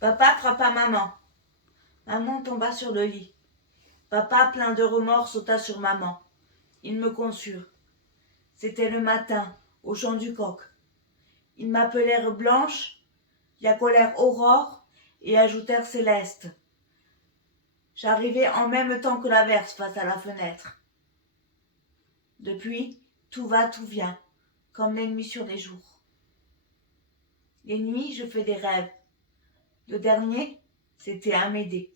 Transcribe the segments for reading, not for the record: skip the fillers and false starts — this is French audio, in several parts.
Papa frappa maman. Maman tomba sur le lit. Papa, plein de remords, sauta sur maman. Ils me conçurent. C'était le matin, au chant du coq. Ils m'appelèrent Blanche, y accolèrent Aurore et ajoutèrent Céleste. J'arrivai en même temps que l'averse face à la fenêtre. Depuis, tout va, tout vient, comme l'ennemi sur les jours. Les nuits, je fais des rêves. Le dernier, c'était Amédée.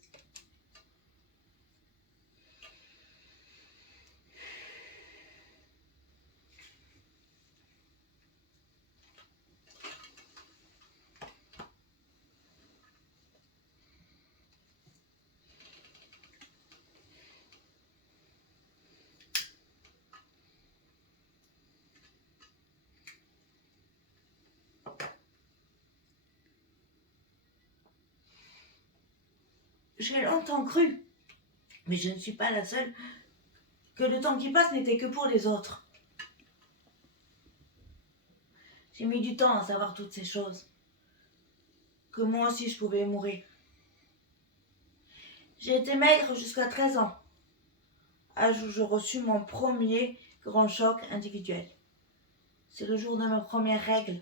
J'ai longtemps cru, mais je ne suis pas la seule, que le temps qui passe n'était que pour les autres. J'ai mis du temps à savoir toutes ces choses, que moi aussi je pouvais mourir. J'ai été maigre jusqu'à 13 ans, âge où je reçus mon premier grand choc individuel. C'est le jour de ma première règle.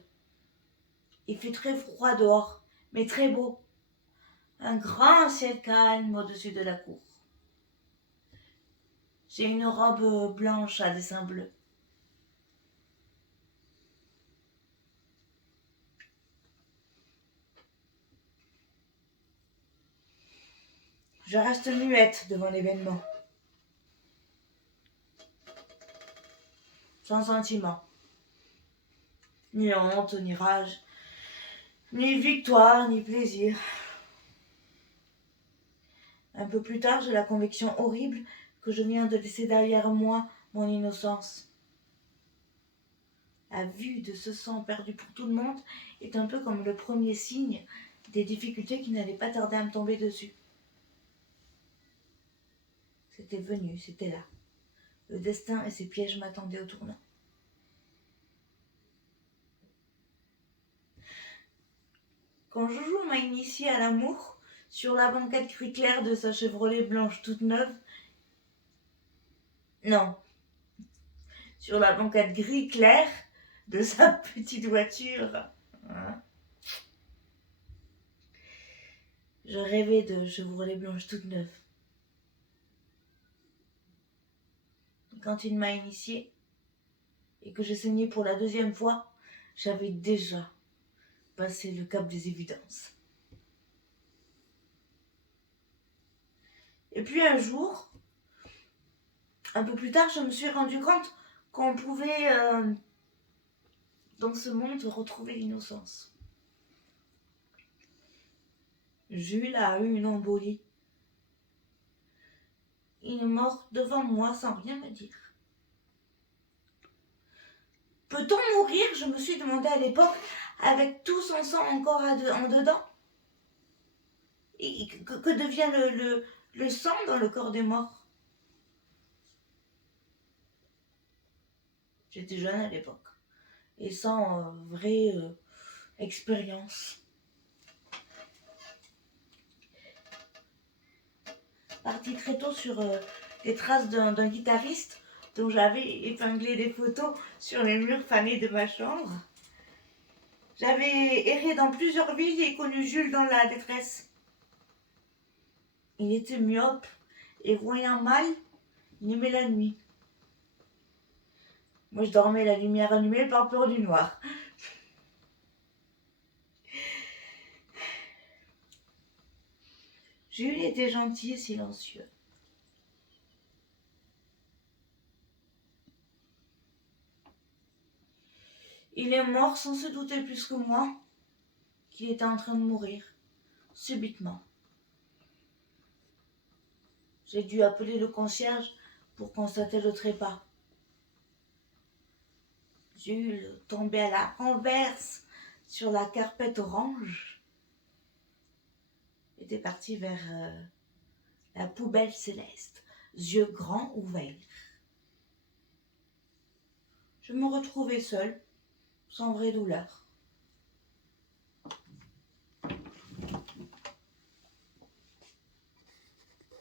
Il fait très froid dehors, mais très beau. Un grand ciel calme au-dessus de la cour. J'ai une robe blanche à dessins bleus. Je reste muette devant l'événement. Sans sentiment. Ni honte, ni rage, ni victoire, ni plaisir. Un peu plus tard, j'ai la conviction horrible que je viens de laisser derrière moi mon innocence. La vue de ce sang perdu pour tout le monde est un peu comme le premier signe des difficultés qui n'allaient pas tarder à me tomber dessus. C'était venu, c'était là. Le destin et ses pièges m'attendaient au tournant. Quand Joujou m'a initiée à l'amour, sur la banquette gris clair de sa Chevrolet blanche toute neuve, non, sur la banquette gris clair de sa petite voiture, hein, je rêvais de Chevrolet blanche toute neuve. Quand il m'a initiée et que j'ai saigné pour la deuxième fois, j'avais déjà passé le cap des évidences. Et puis un jour, un peu plus tard, je me suis rendu compte qu'on pouvait, dans ce monde, retrouver l'innocence. Jules a eu une embolie. Il est mort devant moi sans rien me dire. Peut-on mourir, je me suis demandé à l'époque, avec tout son sang encore en dedans? Et que devient le sang dans le corps des morts? J'étais jeune à l'époque et sans vraie expérience. Parti très tôt sur les traces d'un guitariste dont j'avais épinglé des photos sur les murs fanés de ma chambre. J'avais erré dans plusieurs villes et connu Jules dans la détresse. Il était myope et voyant mal, il aimait la nuit. Moi, je dormais la lumière allumée par peur du noir. Jules était gentil et silencieux. Il est mort sans se douter plus que moi qu'il était en train de mourir, subitement. J'ai dû appeler le concierge pour constater le trépas. Jules tombait à la renverse sur la carpette orange. Était parti vers la poubelle céleste, yeux grands ouverts. Je me retrouvais seule, sans vraie douleur.